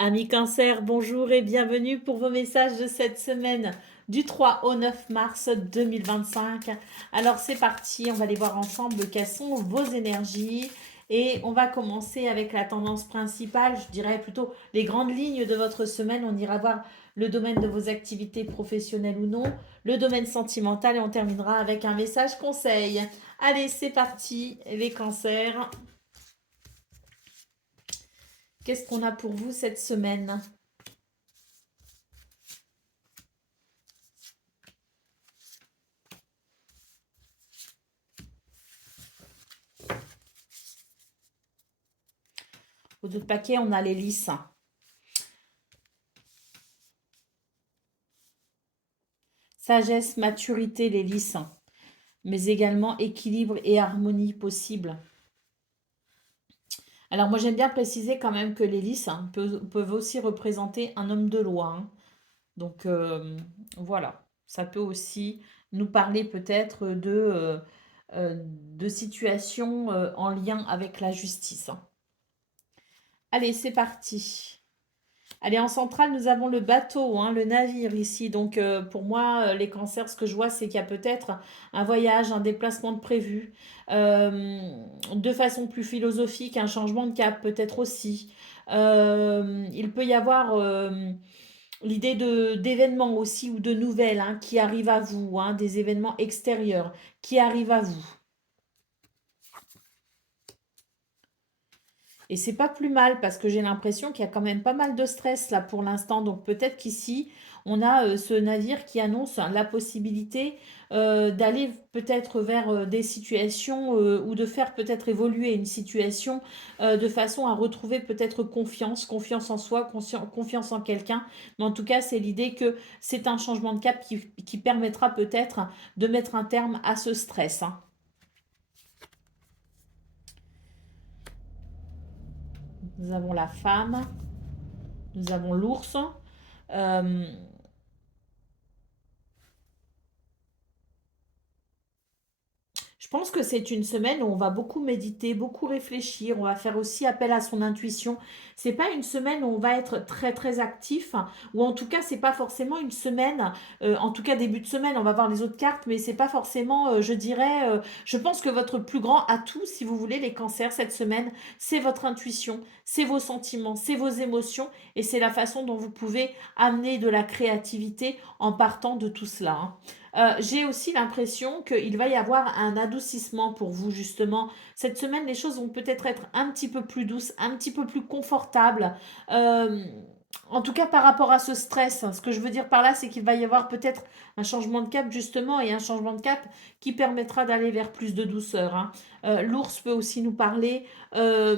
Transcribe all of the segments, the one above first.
Amis Cancer, bonjour et bienvenue pour vos messages de cette semaine du 3 au 9 mars 2025. Alors c'est parti, on va aller voir ensemble quelles sont vos énergies et on va commencer avec la tendance principale, je dirais plutôt les grandes lignes de votre semaine. On ira voir le domaine de vos activités professionnelles ou non, le domaine sentimental et on terminera avec un message conseil. Allez, c'est parti les cancers. Qu'est-ce qu'on a pour vous cette semaine? Au deux de paquet, on a les lys. Sagesse, maturité, les lys. Mais également équilibre et harmonie possible. Alors moi j'aime bien préciser quand même que les lys peuvent aussi représenter un homme de loi, hein. Donc voilà, ça peut aussi nous parler peut-être de situations en lien avec la justice, hein. Allez, c'est parti. Allez, en centrale, nous avons le bateau, hein, le navire ici. Donc, pour moi, les cancers, ce que je vois, c'est qu'il y a peut-être un voyage, un déplacement de prévu. De façon plus philosophique, un changement de cap, peut-être aussi. Il peut y avoir l'idée d'événements aussi ou de nouvelles, hein, qui arrivent à vous, hein, des événements extérieurs qui arrivent à vous. Et c'est pas plus mal parce que j'ai l'impression qu'il y a quand même pas mal de stress là pour l'instant. Donc peut-être qu'ici, on a ce navire qui annonce la possibilité d'aller peut-être vers des situations ou de faire peut-être évoluer une situation de façon à retrouver peut-être confiance, confiance en soi, confiance en quelqu'un. Mais en tout cas, c'est l'idée que c'est un changement de cap qui permettra peut-être de mettre un terme à ce stress, hein. Nous avons la femme, nous avons l'ours. Euh, Je pense que c'est une semaine où on va beaucoup méditer, beaucoup réfléchir, on va faire aussi appel à son intuition. C'est pas une semaine où on va être très très actif, ou en tout cas c'est pas forcément une semaine, en tout cas début de semaine, on va voir les autres cartes, mais c'est pas forcément, je dirais, je pense que votre plus grand atout, si vous voulez, les cancers cette semaine, c'est votre intuition, c'est vos sentiments, c'est vos émotions, et c'est la façon dont vous pouvez amener de la créativité en partant de tout cela, hein. J'ai aussi l'impression qu'il va y avoir un adoucissement pour vous, justement. Cette semaine, les choses vont peut-être être un petit peu plus douces, un petit peu plus confortables. Euh, En tout cas, par rapport à ce stress, ce que je veux dire par là, c'est qu'il va y avoir peut-être un changement de cap, justement, et un changement de cap qui permettra d'aller vers plus de douceur, hein. L'ours peut aussi nous parler euh,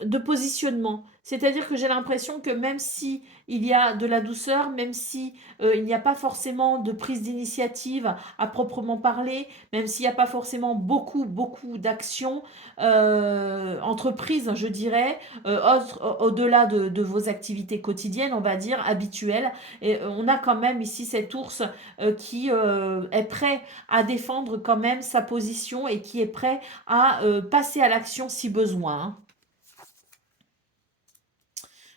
de positionnement. C'est-à-dire que j'ai l'impression que même si il y a de la douceur, même si il n'y a pas forcément de prise d'initiative à proprement parler, même s'il n'y a pas forcément beaucoup d'actions entreprises, je dirais, au-delà de vos activités quotidiennes, on va dire, habituelles. Et on a quand même ici cet ours qui est prêt à défendre quand même sa position et qui est prêt à passer à l'action si besoin, hein.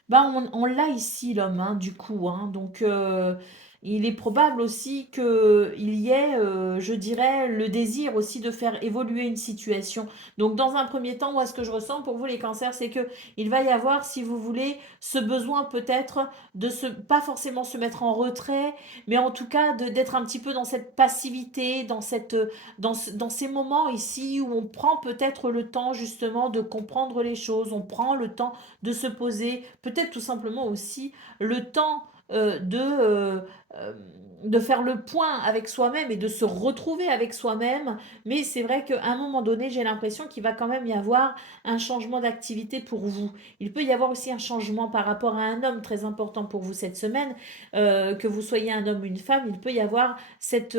Ben, on l'a ici, l'homme, hein, du coup, hein. Donc, il est probable aussi qu'il y ait, je dirais, le désir aussi de faire évoluer une situation. Donc, dans un premier temps, moi, ce que je ressens pour vous, les cancers, c'est que il va y avoir, si vous voulez, ce besoin peut-être pas forcément se mettre en retrait, mais en tout cas, d'être un petit peu dans cette passivité, dans ces moments ici où on prend peut-être le temps, justement, de comprendre les choses, on prend le temps de se poser, peut-être tout simplement aussi le temps euh, de faire le point avec soi-même et de se retrouver avec soi-même. Mais c'est vrai qu'à un moment donné, j'ai l'impression qu'il va quand même y avoir un changement d'activité pour vous. Il peut y avoir aussi un changement par rapport à un homme très important pour vous cette semaine, que vous soyez un homme ou une femme, il peut y avoir cette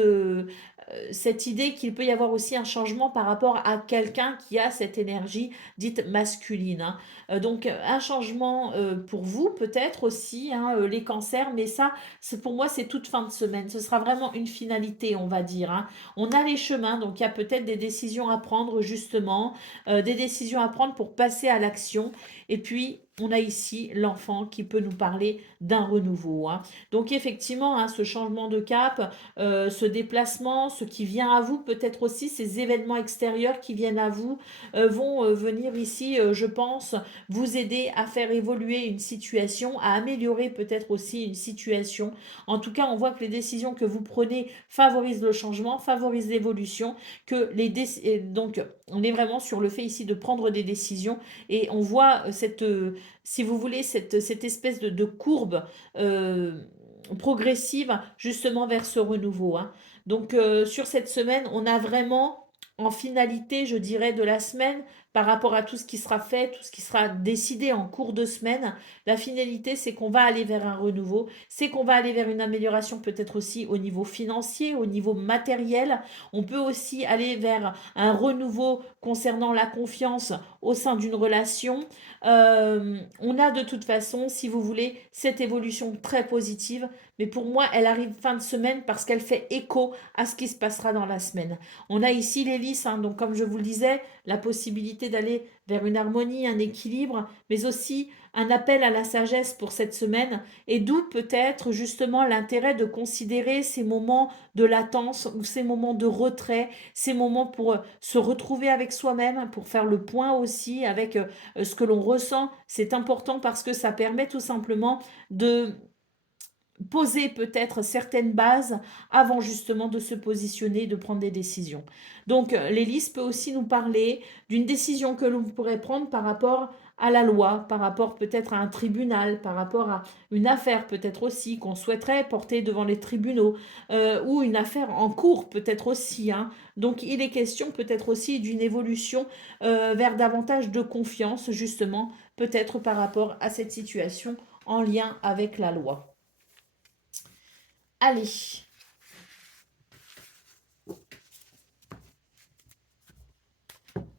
idée qu'il peut y avoir aussi un changement par rapport à quelqu'un qui a cette énergie dite masculine, hein. Donc un changement pour vous peut-être aussi, hein, les cancers, mais ça, pour moi, c'est toute fin de semaine. Ce sera vraiment une finalité, on va dire, hein. On a les chemins, donc il y a peut-être des décisions à prendre justement, des décisions à prendre pour passer à l'action. Et puis, on a ici l'enfant qui peut nous parler d'un renouveau, hein. Donc effectivement, hein, ce changement de cap, ce déplacement, ce qui vient à vous, peut-être aussi ces événements extérieurs qui viennent à vous, vont venir ici, je pense, vous aider à faire évoluer une situation, à améliorer peut-être aussi une situation. En tout cas, on voit que les décisions que vous prenez favorisent le changement, favorisent l'évolution, donc on est vraiment sur le fait ici de prendre des décisions et on voit si vous voulez, cette espèce de courbe euh, progressive justement vers ce renouveau, hein. Donc sur cette semaine, on a vraiment en finalité, je dirais, de la semaine, par rapport à tout ce qui sera fait, tout ce qui sera décidé en cours de semaine, la finalité, c'est qu'on va aller vers un renouveau, c'est qu'on va aller vers une amélioration peut-être aussi au niveau financier, au niveau matériel. On peut aussi aller vers un renouveau concernant la confiance au sein d'une relation. On a de toute façon, si vous voulez, cette évolution très positive, mais pour moi, elle arrive fin de semaine parce qu'elle fait écho à ce qui se passera dans la semaine. On a ici l'hélice, hein, donc comme je vous le disais, la possibilité d'aller vers une harmonie, un équilibre, mais aussi un appel à la sagesse pour cette semaine, et d'où peut-être justement l'intérêt de considérer ces moments de latence ou ces moments de retrait, ces moments pour se retrouver avec soi-même, pour faire le point aussi avec ce que l'on ressent. C'est important parce que ça permet tout simplement de poser peut-être certaines bases avant justement de se positionner, de prendre des décisions. Donc l'hélice peut aussi nous parler d'une décision que l'on pourrait prendre par rapport à la loi, par rapport peut-être à un tribunal, par rapport à une affaire peut-être aussi qu'on souhaiterait porter devant les tribunaux, ou une affaire en cours peut-être aussi, hein. Donc il est question peut-être aussi d'une évolution vers davantage de confiance justement, peut-être par rapport à cette situation en lien avec la loi. Allez,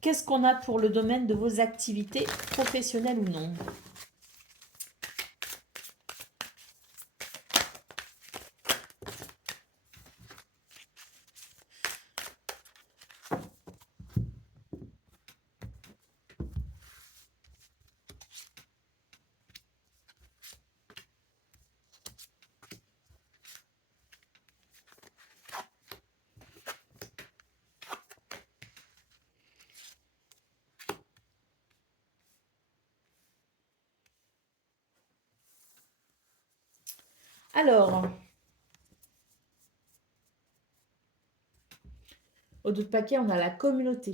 qu'est-ce qu'on a pour le domaine de vos activités professionnelles ou non? Alors, au dos de paquet, on a la communauté.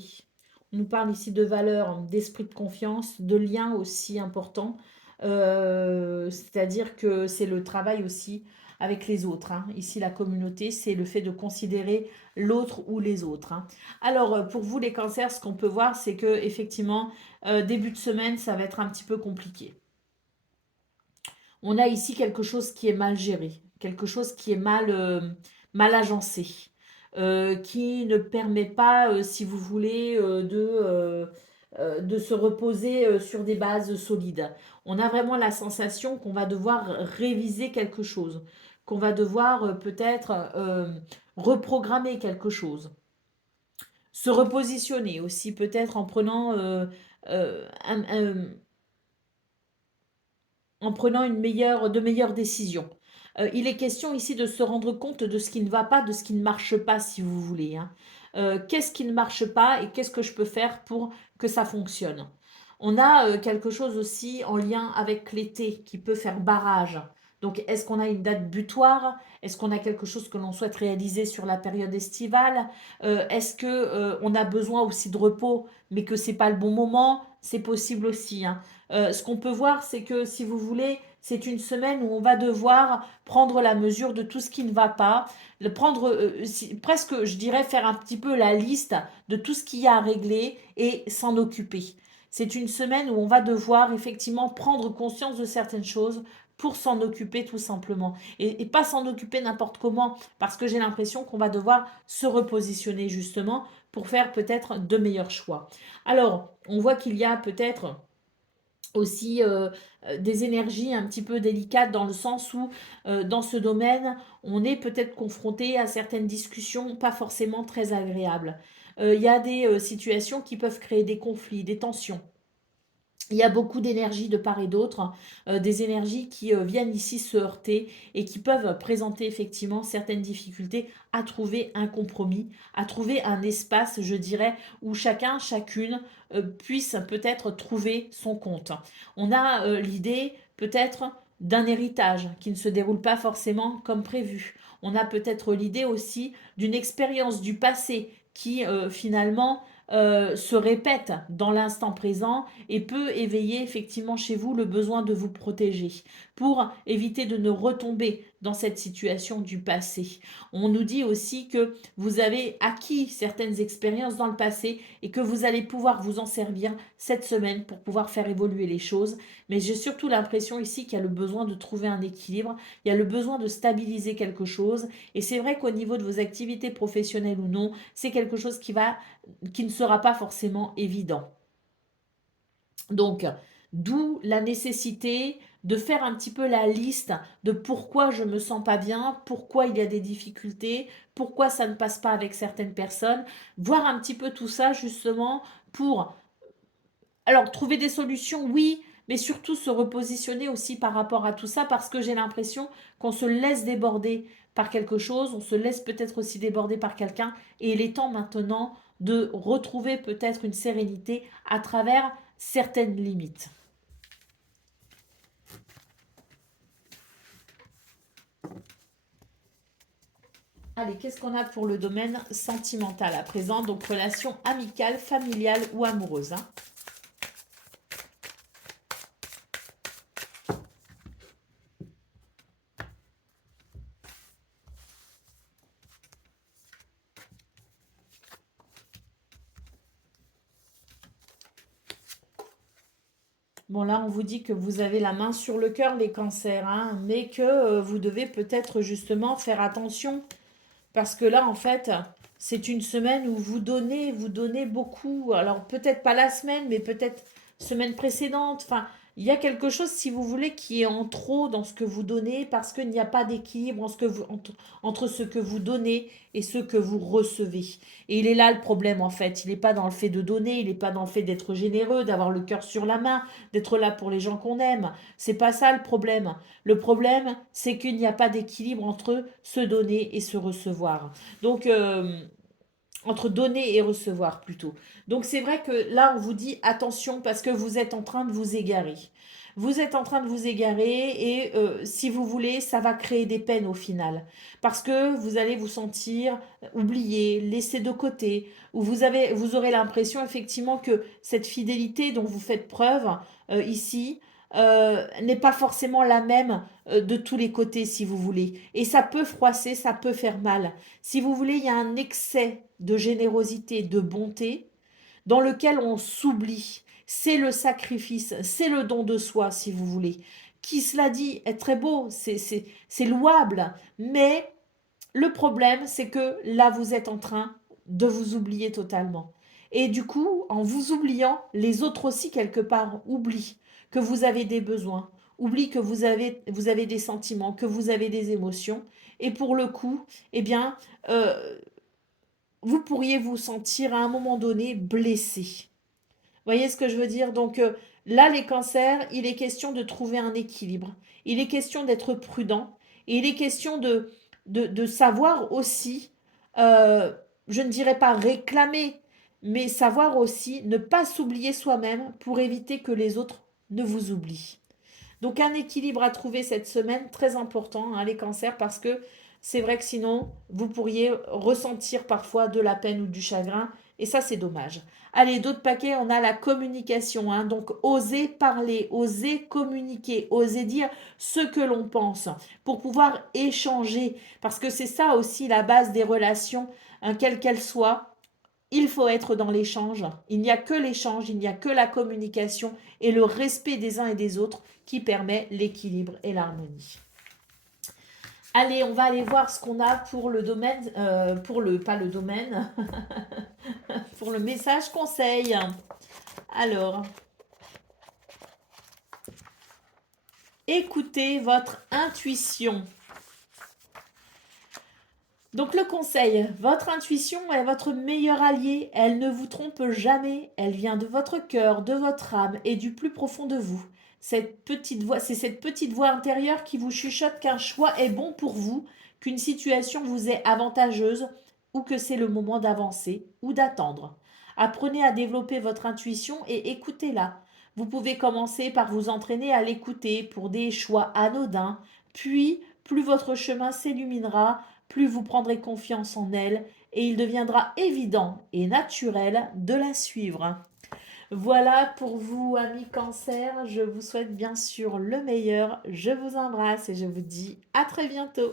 On nous parle ici de valeurs, d'esprit de confiance, de liens aussi importants. C'est-à-dire que c'est le travail aussi avec les autres, hein. Ici, la communauté, c'est le fait de considérer l'autre ou les autres, hein. Alors, pour vous, les cancers, ce qu'on peut voir, c'est que effectivement, début de semaine, ça va être un petit peu compliqué. On a ici quelque chose qui est mal géré, quelque chose qui est mal agencé, qui ne permet pas, si vous voulez, de se reposer sur des bases solides. On a vraiment la sensation qu'on va devoir réviser quelque chose, qu'on va devoir peut-être reprogrammer quelque chose, se repositionner aussi peut-être euh, un, un- en prenant de meilleures décisions. Il est question ici de se rendre compte de ce qui ne va pas, de ce qui ne marche pas, si vous voulez, hein. Qu'est-ce qui ne marche pas et qu'est-ce que je peux faire pour que ça fonctionne? On a quelque chose aussi en lien avec l'été qui peut faire barrage. Donc, est-ce qu'on a une date butoir? Est-ce qu'on a quelque chose que l'on souhaite réaliser sur la période estivale? Est-ce que on a besoin aussi de repos, mais que c'est pas le bon moment? C'est possible aussi, hein. Ce qu'on peut voir, c'est que si vous voulez, c'est une semaine où on va devoir prendre la mesure de tout ce qui ne va pas, presque, je dirais, faire un petit peu la liste de tout ce qu'il y a à régler et s'en occuper. C'est une semaine où on va devoir effectivement prendre conscience de certaines choses pour s'en occuper tout simplement. Et pas s'en occuper n'importe comment, parce que j'ai l'impression qu'on va devoir se repositionner justement pour faire peut-être de meilleurs choix. Alors, on voit qu'il y a peut-être aussi des énergies un petit peu délicates dans le sens où dans ce domaine, on est peut-être confronté à certaines discussions pas forcément très agréables. Il y a des situations qui peuvent créer des conflits, des tensions. Il y a beaucoup d'énergie de part et d'autre, des énergies qui viennent ici se heurter et qui peuvent présenter effectivement certaines difficultés à trouver un compromis, à trouver un espace, je dirais, où chacun, chacune puisse peut-être trouver son compte. On a l'idée peut-être d'un héritage qui ne se déroule pas forcément comme prévu. On a peut-être l'idée aussi d'une expérience du passé qui finalement se répète dans l'instant présent et peut éveiller effectivement chez vous le besoin de vous protéger pour éviter de ne retomber dans cette situation du passé. On nous dit aussi que vous avez acquis certaines expériences dans le passé et que vous allez pouvoir vous en servir cette semaine pour pouvoir faire évoluer les choses. Mais j'ai surtout l'impression ici qu'il y a le besoin de trouver un équilibre, il y a le besoin de stabiliser quelque chose. Et c'est vrai qu'au niveau de vos activités professionnelles ou non, c'est quelque chose qui ne sera pas forcément évident. Donc, d'où la nécessité de faire un petit peu la liste de pourquoi je me sens pas bien, pourquoi il y a des difficultés, pourquoi ça ne passe pas avec certaines personnes, voir un petit peu tout ça justement pour, alors trouver des solutions, oui, mais surtout se repositionner aussi par rapport à tout ça parce que j'ai l'impression qu'on se laisse déborder par quelque chose, on se laisse peut-être aussi déborder par quelqu'un et il est temps maintenant de retrouver peut-être une sérénité à travers certaines limites. Allez, qu'est-ce qu'on a pour le domaine sentimental à présent? Donc, relation amicale, familiale ou amoureuse, hein. Bon, là, on vous dit que vous avez la main sur le cœur, les cancers, hein, mais que vous devez peut-être justement faire attention. Parce que là, en fait, c'est une semaine où vous donnez beaucoup. Alors, peut-être pas la semaine, mais peut-être semaine précédente. Enfin, il y a quelque chose, si vous voulez, qui est en trop dans ce que vous donnez parce qu'il n'y a pas d'équilibre entre ce que vous donnez et ce que vous recevez. Et il est là le problème, en fait. Il n'est pas dans le fait de donner, il n'est pas dans le fait d'être généreux, d'avoir le cœur sur la main, d'être là pour les gens qu'on aime. C'est pas ça le problème. Le problème, c'est qu'il n'y a pas d'équilibre entre se donner et se recevoir. Donc, entre donner et recevoir plutôt. Donc, c'est vrai que là, on vous dit attention parce que vous êtes en train de vous égarer. Vous êtes en train de vous égarer et si vous voulez, ça va créer des peines au final. Parce que vous allez vous sentir oublié, laissé de côté, ou vous aurez l'impression effectivement que cette fidélité dont vous faites preuve ici, n'est pas forcément la même de tous les côtés, si vous voulez. Et ça peut froisser, ça peut faire mal. Si vous voulez, il y a un excès de générosité, de bonté, dans lequel on s'oublie. C'est le sacrifice, c'est le don de soi, si vous voulez. Qui cela dit est très beau, c'est louable, mais le problème, c'est que là, vous êtes en train de vous oublier totalement. Et du coup, en vous oubliant, les autres aussi, quelque part, oublient que vous avez des besoins, oublient que vous avez des sentiments, que vous avez des émotions. Et pour le coup, eh bien, euh, vous pourriez vous sentir à un moment donné blessé. Voyez ce que je veux dire? Donc là, les cancers, il est question de trouver un équilibre. Il est question d'être prudent. Et il est question de savoir aussi, euh, je ne dirais pas réclamer, mais savoir aussi ne pas s'oublier soi-même pour éviter que les autres ne vous oublient. Donc un équilibre à trouver cette semaine, très important, hein, les cancers, parce que c'est vrai que sinon, vous pourriez ressentir parfois de la peine ou du chagrin, et ça c'est dommage. Allez, d'autres paquets, on a la communication, hein, donc oser parler, oser communiquer, oser dire ce que l'on pense, pour pouvoir échanger, parce que c'est ça aussi la base des relations, hein, quelles qu'elles soient. Il faut être dans l'échange. Il n'y a que l'échange, il n'y a que la communication et le respect des uns et des autres qui permet l'équilibre et l'harmonie. Allez, on va aller voir ce qu'on a pour le domaine, pas le domaine, pour le message conseil. Alors, écoutez votre intuition. Donc le conseil, votre intuition est votre meilleure alliée, elle ne vous trompe jamais, elle vient de votre cœur, de votre âme et du plus profond de vous. Cette petite voix, c'est cette petite voix intérieure qui vous chuchote qu'un choix est bon pour vous, qu'une situation vous est avantageuse ou que c'est le moment d'avancer ou d'attendre. Apprenez à développer votre intuition et écoutez-la. Vous pouvez commencer par vous entraîner à l'écouter pour des choix anodins, puis plus votre chemin s'illuminera, plus vous prendrez confiance en elle et il deviendra évident et naturel de la suivre. Voilà pour vous, amis cancer. Je vous souhaite bien sûr le meilleur. Je vous embrasse et je vous dis à très bientôt.